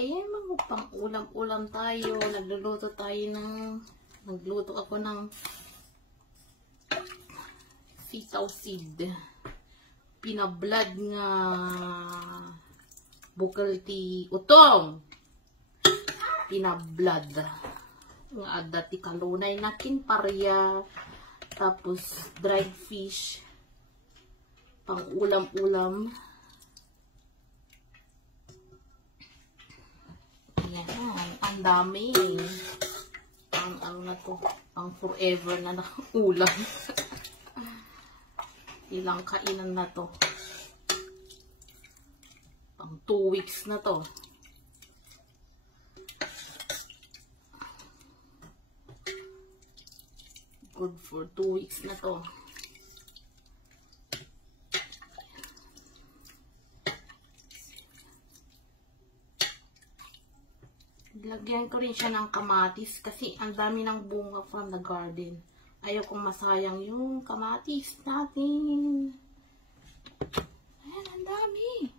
Ayan, mga pang ulam-ulam tayo. Nagluto ako ng sitaw seed. Pinablad nga bukal ti utong. Pinablad. Nga ada ti kalunay nakin parya. Tapos dried fish. Pang ulam-ulam. Ayan, ang dami. Ano na to? Pang forever na ulam. Ilang kainan na to? Pang 2 weeks na to. Good for 2 weeks na to. Lagyan ko rin siya ng kamatis kasi ang dami ng bunga from the garden. Ayaw kong masayang yung kamatis natin. Ayan, ang dami.